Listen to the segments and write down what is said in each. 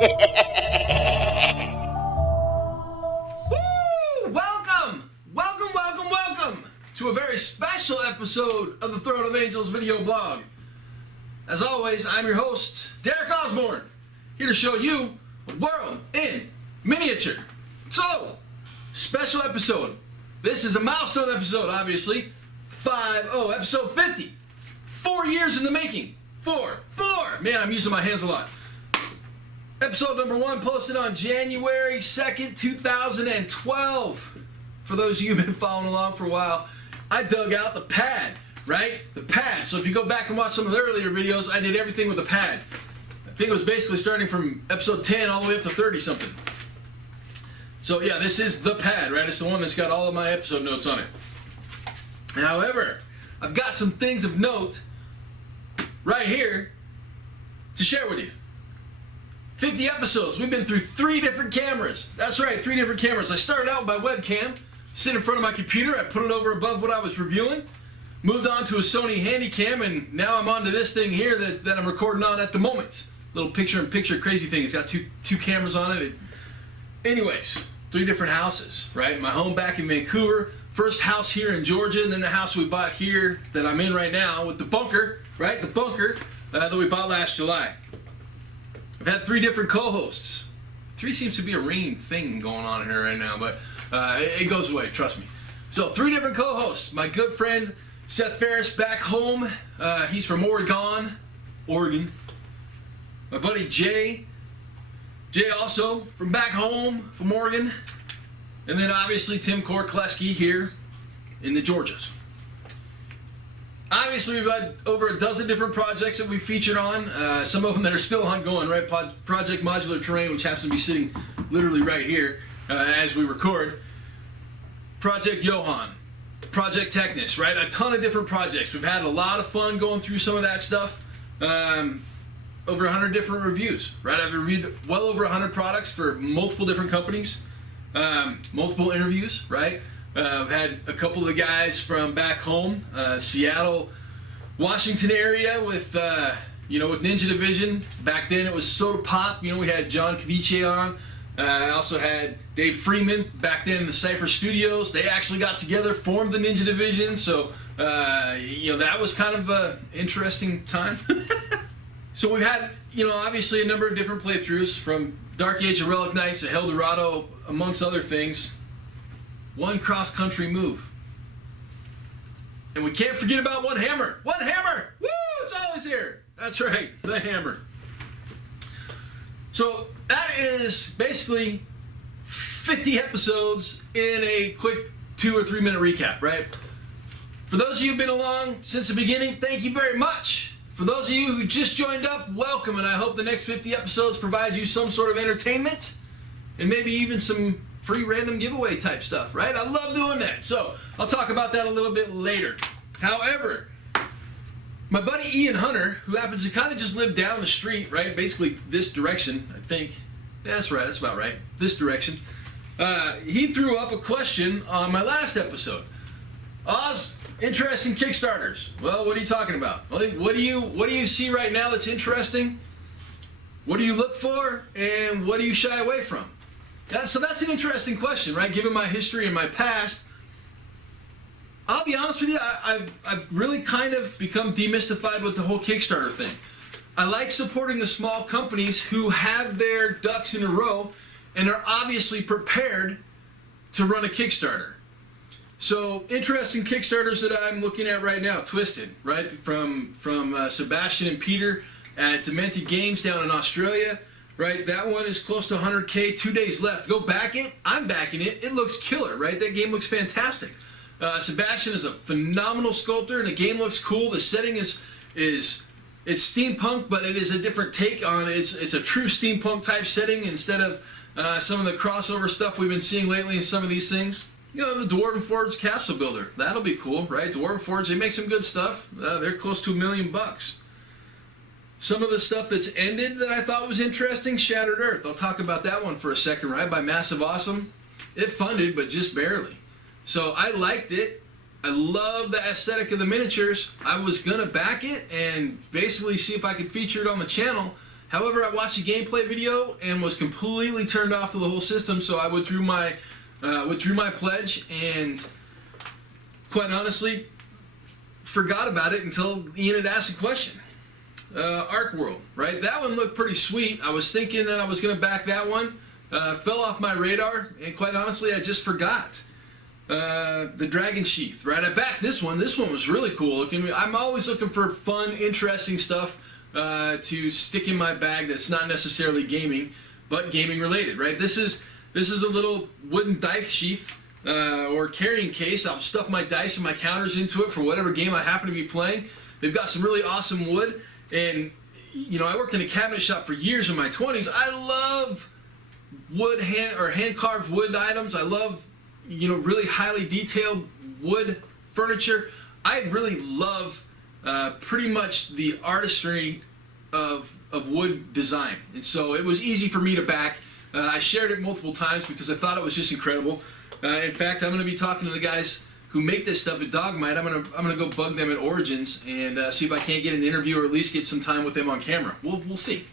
Woo! Welcome to a very special episode of the Throne of Angels video blog. As always, I'm your host, Derek Osborne, here to show you a world in miniature. So, special episode. This is a milestone episode, obviously. Episode 50. 4 years in the making. Four. Man, I'm using my hands a lot. Episode number 1 posted on January 2nd, 2012. For those of you who've been following along for a while, I dug out the pad, right? The pad. So if you go back and watch some of the earlier videos, I did everything with the pad. I think it was basically starting from episode 10 all the way up to 30 something. So yeah, this is the pad, right? It's the one that's got all of my episode notes on it. However, I've got some things of note right here to share with you. 50 episodes. We've been through 3 different cameras. That's right, 3 different cameras. I started out with my webcam, sit in front of my computer. I put it over above what I was reviewing. Moved on to a Sony Handycam, and now I'm on to this thing here that I'm recording on at the moment. Little picture-in-picture crazy thing. It's got two cameras on it. Anyways, 3 different houses, right? My home back in Vancouver. First house here in Georgia, and then the house we bought here that I'm in right now with the bunker, right? The bunker that we bought last July. I've had 3 different co-hosts. 3 seems to be a ringing thing going on here right now, but it goes away, trust me. So 3 different co-hosts. My good friend Seth Ferris back home. He's from Oregon. My buddy Jay also from back home, from Oregon. And then obviously Tim Korkleski here in the Georgias. Obviously we've got over a dozen different projects that we've featured on. Some of them that are still ongoing, right? Project Modular Terrain, which happens to be sitting literally right here as we record. Project Johan. Project Technus, right? A ton of different projects. We've had a lot of fun going through some of that stuff. Over 100 different reviews, right? I've reviewed well over 100 products for multiple different companies. Multiple interviews, right? I've had a couple of the guys from back home, Seattle, Washington area with, with Ninja Division. Back then it was Soda Pop. We had John Cavice on. I also had Dave Freeman back then in the Cypher Studios. They actually got together, formed the Ninja Division. So, that was kind of an interesting time. So we've had, obviously a number of different playthroughs from Dark Age of Relic Knights to Hell Dorado, amongst other things. One cross-country move. And we can't forget about one hammer. One hammer! Woo! It's always here. That's right, the hammer. So that is basically 50 episodes in a quick 2 or 3 minute recap, right? For those of you who've been along since the beginning, thank you very much. For those of you who just joined up, welcome, and I hope the next 50 episodes provide you some sort of entertainment and maybe even some free random giveaway type stuff, right? I love doing that. So I'll talk about that a little bit later. However, my buddy Ian Hunter, who happens to kind of just live down the street, right? Basically this direction, I think. Yeah, that's right. That's about right. This direction. He threw up a question on my last episode. Oz, interesting Kickstarters. Well, what are you talking about? What do you see right now that's interesting? What do you look for, and what do you shy away from? So that's an interesting question, right? Given my history and my past, I'll be honest with you, I've really kind of become demystified with the whole Kickstarter thing. I like supporting the small companies who have their ducks in a row and are obviously prepared to run a Kickstarter. So, interesting Kickstarters that I'm looking at right now. Twisted, right? From Sebastian and Peter at Demented Games down in Australia, right? That one is close to 100K, 2 days left. Go back it. I'm backing it. It looks killer, right? That game looks fantastic. Sebastian is a phenomenal sculptor, and the game looks cool. The setting is it's steampunk, but it is a different take on it. It's a true steampunk type setting instead of some of the crossover stuff we've been seeing lately in some of these things. The Dwarven Forge Castle Builder. That'll be cool, right? Dwarven Forge, they make some good stuff. They're close to $1 million. Some of the stuff that's ended that I thought was interesting, Shattered Earth. I'll talk about that one for a second, right? By Massive Awesome. It funded, but just barely. So I liked it. I love the aesthetic of the miniatures. I was going to back it and basically see if I could feature it on the channel. However, I watched a gameplay video and was completely turned off to the whole system, so I withdrew my pledge, and quite honestly, forgot about it until Ian had asked a question. Ark World, right? That one looked pretty sweet. I was thinking that I was going to back that one. Fell off my radar, and quite honestly, I just forgot. The Dragon Sheath, right? I backed this one. This one was really cool looking. I'm always looking for fun, interesting stuff to stick in my bag that's not necessarily gaming, but gaming related, right? This is a little wooden dice sheath or carrying case. I'll stuff my dice and my counters into it for whatever game I happen to be playing. They've got some really awesome wood, and you know, I worked in a cabinet shop for years in my 20s. I love wood hand carved wood items. I love, you know, really highly detailed wood furniture. I really love pretty much the artistry of wood design, and so it was easy for me to back. I shared it multiple times because I thought it was just incredible. In fact, I'm going to be talking to the guys who make this stuff at Dogmite. I'm gonna go bug them at Origins and see if I can't get an interview or at least get some time with them on camera. We'll see.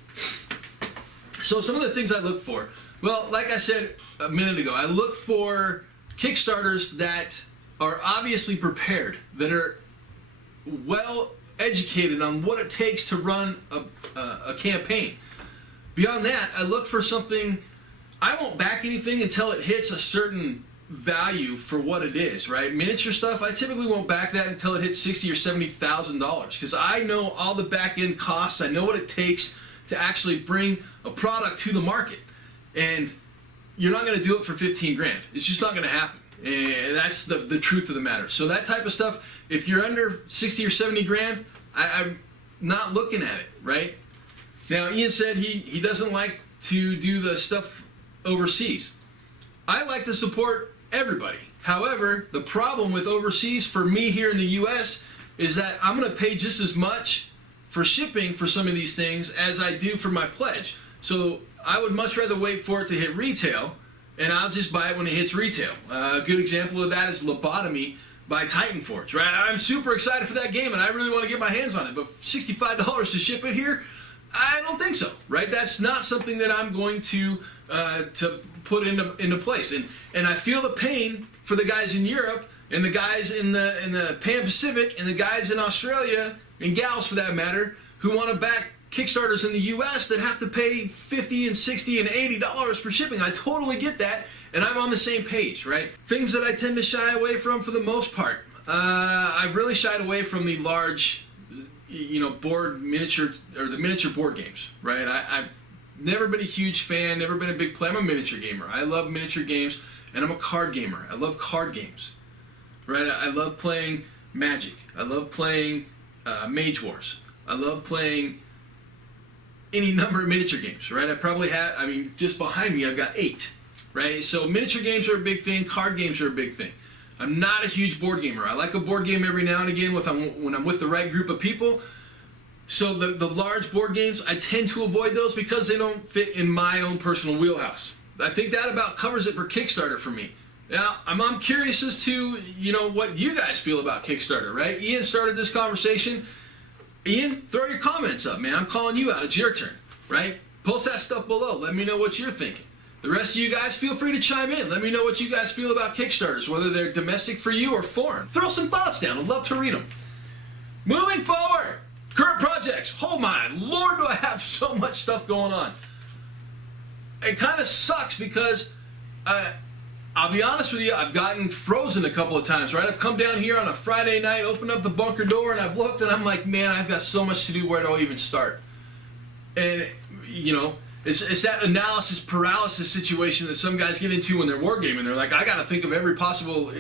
So some of the things I look for. Well, like I said a minute ago, I look for Kickstarters that are obviously prepared, that are well educated on what it takes to run a campaign. Beyond that, I look for something. I won't back anything until it hits a certain value for what it is, right? Miniature stuff, I typically won't back that until it hits $60,000 or $70,000 because I know all the back end costs. I know what it takes to actually bring a product to the market, and you're not going to do it for 15 grand. It's just not going to happen, and that's the truth of the matter. So that type of stuff, if you're under 60 or 70 grand, I'm not looking at it, right? Now, Ian said he doesn't like to do the stuff overseas. I like to support everybody. However, the problem with overseas for me here in the US is that I'm going to pay just as much for shipping for some of these things as I do for my pledge. So I would much rather wait for it to hit retail, and I'll just buy it when it hits retail. A good example of that is Lobotomy by Titanforge, right? I'm super excited for that game, and I really want to get my hands on it, but $65 to ship it here, I don't think so, right? That's not something that I'm going to put into place, and I feel the pain for the guys in Europe and the guys in the Pan Pacific and the guys in Australia and gals for that matter who want to back Kickstarters in the U.S. that have to pay $50 and $60 and $80 for shipping. I totally get that, and I'm on the same page, right? Things that I tend to shy away from for the most part. I've really shied away from the large, you know, board miniature or the miniature board games, right? I've never been a huge fan, never been a big player. I'm a miniature gamer. I love miniature games, and I'm a card gamer. I love card games, right? I love playing Magic. I love playing Mage Wars. I love playing any number of miniature games, right? I mean, just behind me, I've got 8, right? So miniature games are a big thing. Card games are a big thing. I'm not a huge board gamer. I like a board game every now and again when I'm with the right group of people. So the large board games, I tend to avoid those because they don't fit in my own personal wheelhouse. I think that about covers it for Kickstarter for me. Now, I'm curious as to, you know, what you guys feel about Kickstarter, right? Ian started this conversation. Ian, throw your comments up, man. I'm calling you out. It's your turn, right? Post that stuff below. Let me know what you're thinking. The rest of you guys, feel free to chime in. Let me know what you guys feel about Kickstarters, whether they're domestic for you or foreign. Throw some thoughts down. I'd love to read them. Moving forward, current projects. Oh my Lord, do I have so much stuff going on. It kind of sucks because I'll be honest with you, I've gotten frozen a couple of times, right? I've come down here on a Friday night, opened up the bunker door, and I've looked, and I'm like, man, I've got so much to do. Where do I even start? And, you know, it's that analysis paralysis situation that some guys get into when they're wargaming. They're like, I got to think of every possible...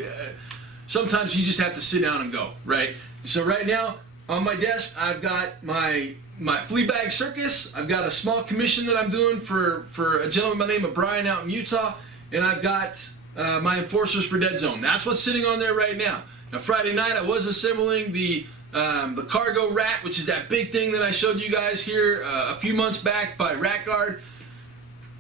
sometimes you just have to sit down and go, right? So right now, on my desk, I've got my Fleabag Circus. I've got a small commission that I'm doing for a gentleman by the name of Brian out in Utah. And I've got my Enforcers for Dead Zone. That's what's sitting on there right now. Now, Friday night, I was assembling the Cargo Rat, which is that big thing that I showed you guys here a few months back by Rat Guard.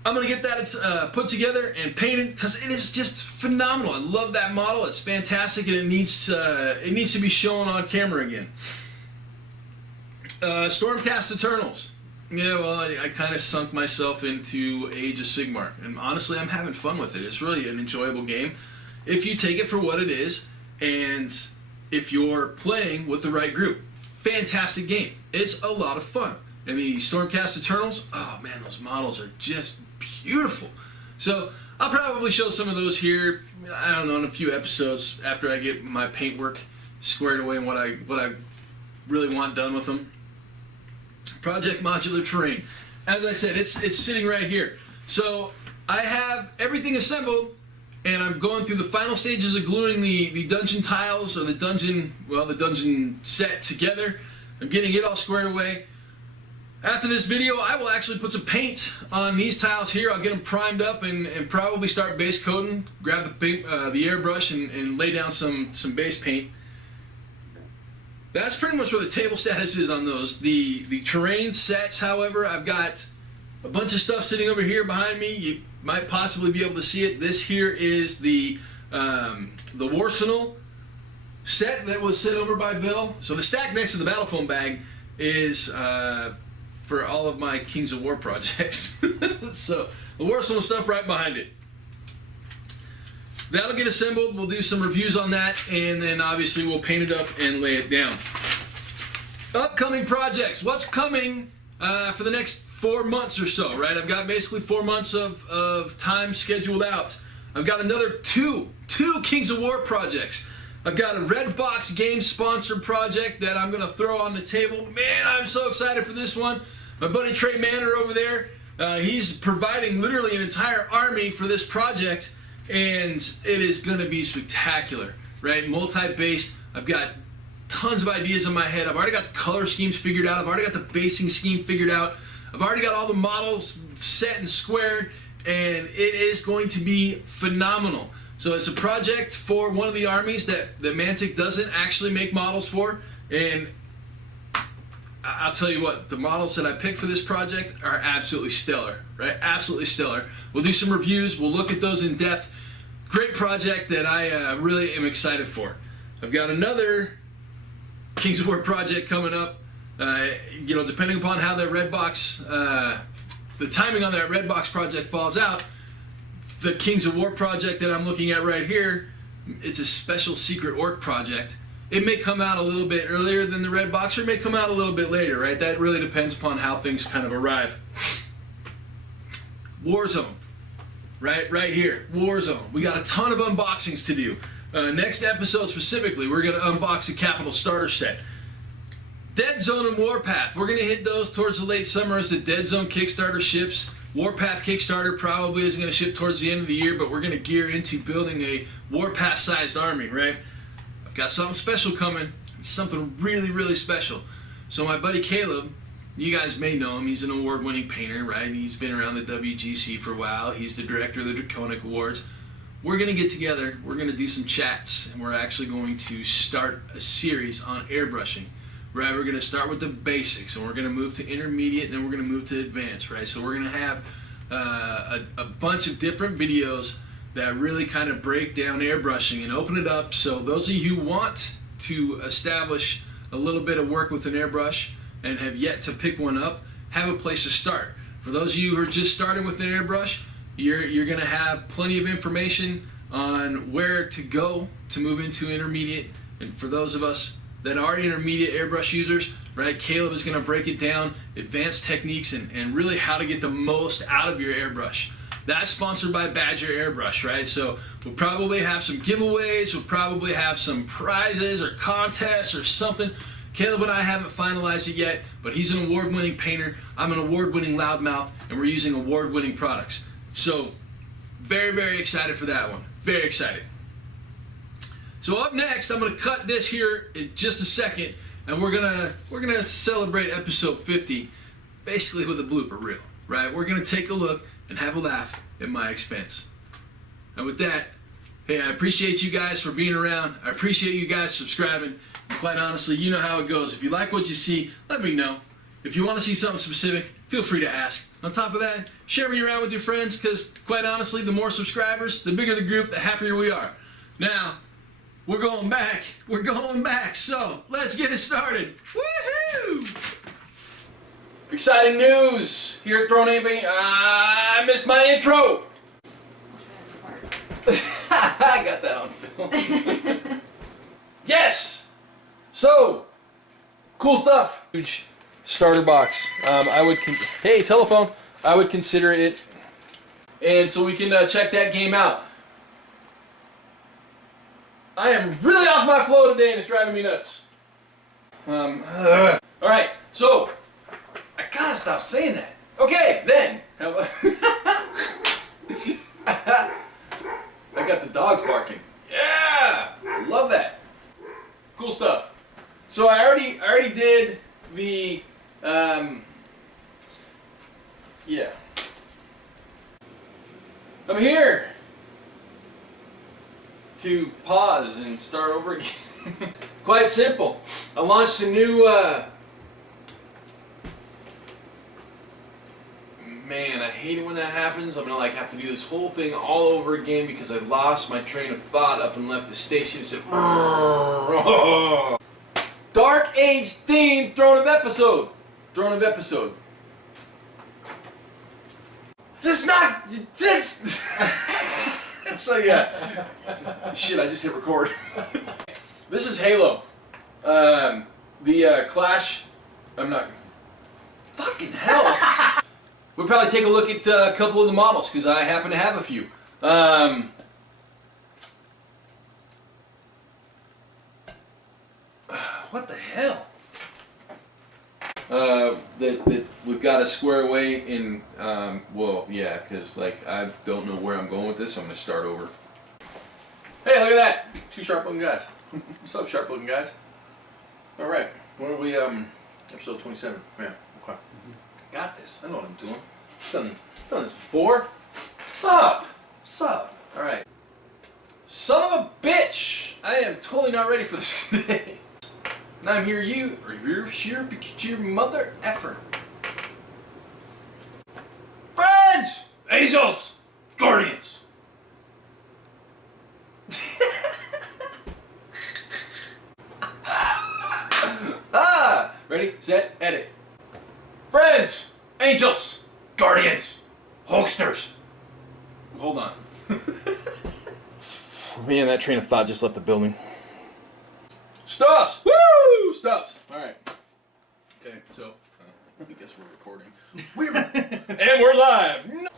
I'm going to get that put together and painted because it is just phenomenal. I love that model. It's fantastic, and it needs to be shown on camera again. Stormcast Eternals. Yeah, well, I kind of sunk myself into Age of Sigmar, and honestly, I'm having fun with it. It's really an enjoyable game if you take it for what it is, and if you're playing with the right group. Fantastic game. It's a lot of fun. And the Stormcast Eternals, oh man, those models are just beautiful. So I'll probably show some of those here, I don't know, in a few episodes after I get my paintwork squared away and what I really want done with them. Project Modular Terrain. As I said, it's sitting right here. So I have everything assembled, and I'm going through the final stages of gluing the dungeon tiles, or the dungeon set together. I'm getting it all squared away. After this video, I will actually put some paint on these tiles here. I'll get them primed up and probably start base coating. Grab the airbrush and lay down some base paint. That's pretty much where the table status is on those. The terrain sets, however, I've got a bunch of stuff sitting over here behind me. You might possibly be able to see it. This here is the Warsenal set that was sent over by Bill. So the stack next to the Battle Foam bag is for all of my Kings of War projects. So the Warsenal stuff right behind it. That'll get assembled. We'll do some reviews on that, and then obviously we'll paint it up and lay it down. Upcoming projects. What's coming for the next 4 months or so, right? I've got basically 4 months of time scheduled out. I've got another two Kings of War projects. I've got a Redbox game sponsored project that I'm going to throw on the table. Man, I'm so excited for this one. My buddy Trey Manor over there, he's providing literally an entire army for this project. And it is going to be spectacular, right? Multi-based. I've got tons of ideas in my head. I've already got the color schemes figured out. I've already got the basing scheme figured out. I've already got all the models set and squared, and it is going to be phenomenal. So it's a project for one of the armies that Mantic doesn't actually make models for, and I'll tell you what, the models that I picked for this project are absolutely stellar, right? Absolutely stellar. We'll do some reviews. We'll look at those in depth. Great project that I really am excited for. I've got another Kings of War project coming up. You know, depending upon how that Redbox, the timing on that Redbox project falls out, the Kings of War project that I'm looking at right here, it's a special secret orc project. It may come out a little bit earlier than the Redbox, or it may come out a little bit later, right? That really depends upon how things kind of arrive. Warzone. Right here, Warzone. We got a ton of unboxings to do. Next episode specifically, we're going to unbox the Capital Starter Set. Dead Zone and Warpath, we're going to hit those towards the late summer as the Dead Zone Kickstarter ships. Warpath Kickstarter probably isn't going to ship towards the end of the year, but we're going to gear into building a Warpath-sized army, right? I've got something special coming, something really, really special. So my buddy Caleb, you guys may know him. He's an award-winning painter, right? He's been around the WGC for a while. He's the director of the Draconic Awards. We're going to get together. We're going to do some chats, and we're actually going to start a series on airbrushing, right? We're going to start with the basics, and we're going to move to intermediate, and then we're going to move to advanced, right? So we're going to have a bunch of different videos that really kind of break down airbrushing and open it up. So those of you who want to establish a little bit of work with an airbrush and have yet to pick one up, have a place to start. For those of you who are just starting with an airbrush, you're going to have plenty of information on where to go to move into intermediate. And for those of us that are intermediate airbrush users, right, Caleb is going to break it down, advanced techniques, and really how to get the most out of your airbrush. That's sponsored by Badger Airbrush, right? So we'll probably have some giveaways, we'll probably have some prizes or contests or something. Caleb and I haven't finalized it yet, but he's an award-winning painter, I'm an award-winning loudmouth, and we're using award-winning products. So, very, very excited for that one. Very excited. So up next, I'm going to cut this here in just a second, and we're gonna celebrate episode 50, basically with a blooper reel, right? We're going to take a look and have a laugh at my expense. And with that, hey, I appreciate you guys for being around. I appreciate you guys subscribing. And quite honestly, you know how it goes. If you like what you see, let me know. If you want to see something specific, feel free to ask. On top of that, share me around with your friends, because quite honestly, the more subscribers, the bigger the group, the happier we are. Now, we're going back. So, let's get it started. Woohoo! Exciting news here at ThroneOfAngels. I missed my intro. I got that on film. Yes. So cool stuff. Huge starter box. Hey, telephone. I would consider it, and so we can check that game out. I am really off my flow today, and it's driving me nuts. All right, so I gotta stop saying that. Okay, then. I got the dogs barking. Yeah, I love that. Cool stuff. So I already did the yeah. I'm here to pause and start over again. Quite simple. I launched a new man, I hate it when that happens. I'm gonna have to do this whole thing all over again because I lost my train of thought up and left the station and said Dark Age themed Throne of Episode. This not this. So yeah, shit. I just hit record. This is Halo. The Clash. I'm not. Fucking hell. We'll probably take a look at a couple of the models because I happen to have a few. What the hell? That we've got to square away in, well, yeah, because I don't know where I'm going with this, so I'm going to start over. Hey, look at that! Two sharp looking guys. What's up, sharp looking guys? Alright, when are we, episode 27? Yeah, okay. Got this. I know what I'm doing. Done this before. Sup? Alright. Son of a bitch! I am totally not ready for this today. And I'm here your mother effer. Friends! Angels! Guardians! Ready, set, edit. Friends! Angels! Guardians! Hulksters! Hold on. Man, that train of thought just left the building. Stops! Woo! Stops. Alright. Okay, so, I guess we're recording. And we're live! No.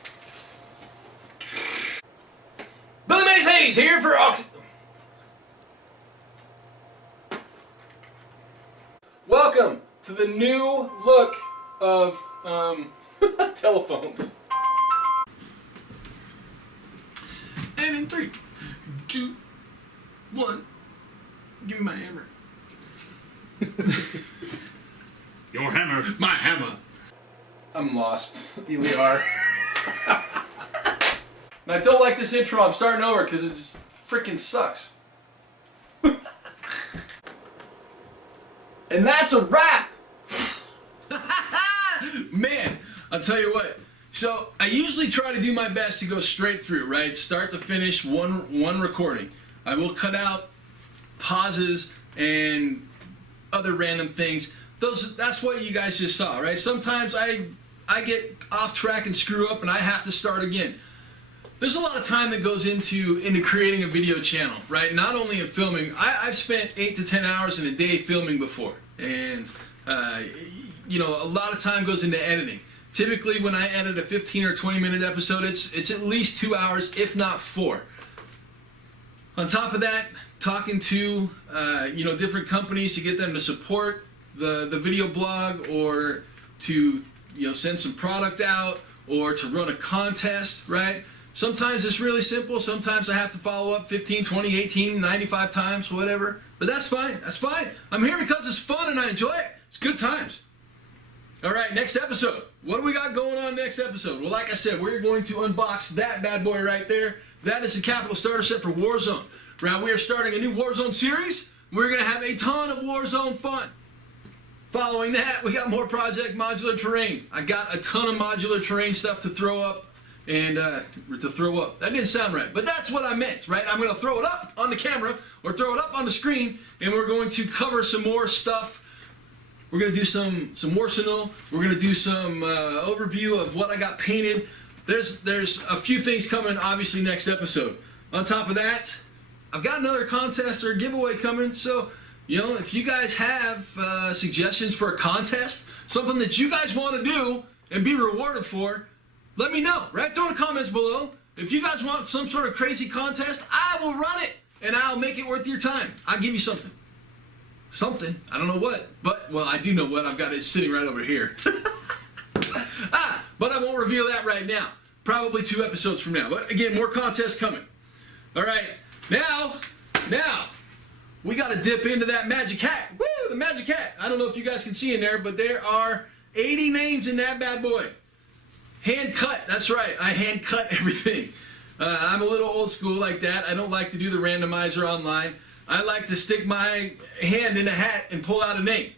Billy Mays Hayes here for Welcome to the new look of, telephones. And in 3, 2, 1. Give me my hammer. Your hammer. My hammer. I'm lost. Here we are. And I don't like this intro. I'm starting over because it just freaking sucks. And that's a wrap. Man, I'll tell you what. So I usually try to do my best to go straight through, right? Start to finish, one recording. I will cut out pauses and other random things. That's what you guys just saw, right? Sometimes I get off track and screw up and I have to start again. There's a lot of time that goes into creating a video channel, right? Not only in filming. I've spent 8 to 10 hours in a day filming before, and you know, a lot of time goes into editing. Typically when I edit a 15 or 20 minute episode, it's at least 2 hours, if not 4. On top of that, talking to you know, different companies to get them to support the video blog, or to, you know, send some product out, or to run a contest, right? Sometimes it's really simple. Sometimes I have to follow up 15, 20, 18, 95 times, whatever. But that's fine. That's fine. I'm here because it's fun and I enjoy it. It's good times. All right, next episode. What do we got going on next episode? Well, like I said, we're going to unbox that bad boy right there. That is the Capital Starter Set for Warzone. Right, we are starting a new Warzone series. We're going to have a ton of Warzone fun. Following that, we got more Project Modular Terrain. I got a ton of modular terrain stuff to throw up. And to throw up. That didn't sound right, but that's what I meant, right? I'm going to throw it up on the camera or throw it up on the screen, and we're going to cover some more stuff We're gonna do some arsenal. We're gonna do some overview of what I got painted. There's a few things coming, obviously, next episode. On top of that, I've got another contest or a giveaway coming. So, if you guys have suggestions for a contest, something that you guys want to do and be rewarded for, let me know. Right? Throw in the comments below. If you guys want some sort of crazy contest, I will run it and I'll make it worth your time. I'll give you something. Something. I don't know what, but, well, I do know what. I've got it sitting right over here. But I won't reveal that right now. Probably 2 episodes from now. But again, more contests coming. All right. Now, we got to dip into that magic hat. Woo, the magic hat. I don't know if you guys can see in there, but there are 80 names in that bad boy. Hand cut. That's right. I hand cut everything. I'm a little old school like that. I don't like to do the randomizer online. I like to stick my hand in a hat and pull out a name.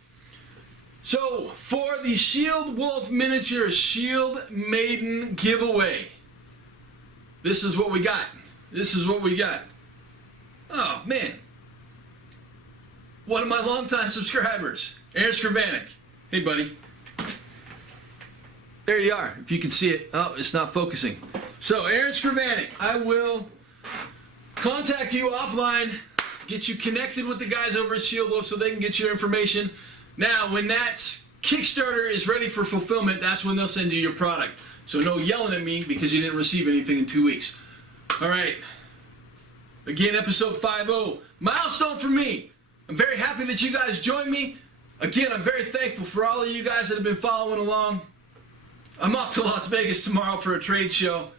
So, for the Shieldwolf miniature Shieldmaiden giveaway, this is what we got. Oh, man. One of my longtime subscribers, Aaron Scrivanik. Hey, buddy. There you are, if you can see it. Oh, it's not focusing. So, Aaron Scrivanik, I will contact you offline, get you connected with the guys over at Shieldwolf so they can get your information. Now, when that Kickstarter is ready for fulfillment, that's when they'll send you your product. So no yelling at me because you didn't receive anything in 2 weeks. All right. Again, episode 50. Milestone for me. I'm very happy that you guys joined me. Again, I'm very thankful for all of you guys that have been following along. I'm off to Las Vegas tomorrow for a trade show.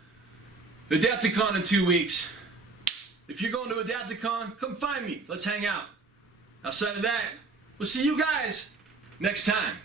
Adapticon in 2 weeks. If you're going to Adapticon, come find me. Let's hang out. Outside of that, we'll see you guys next time.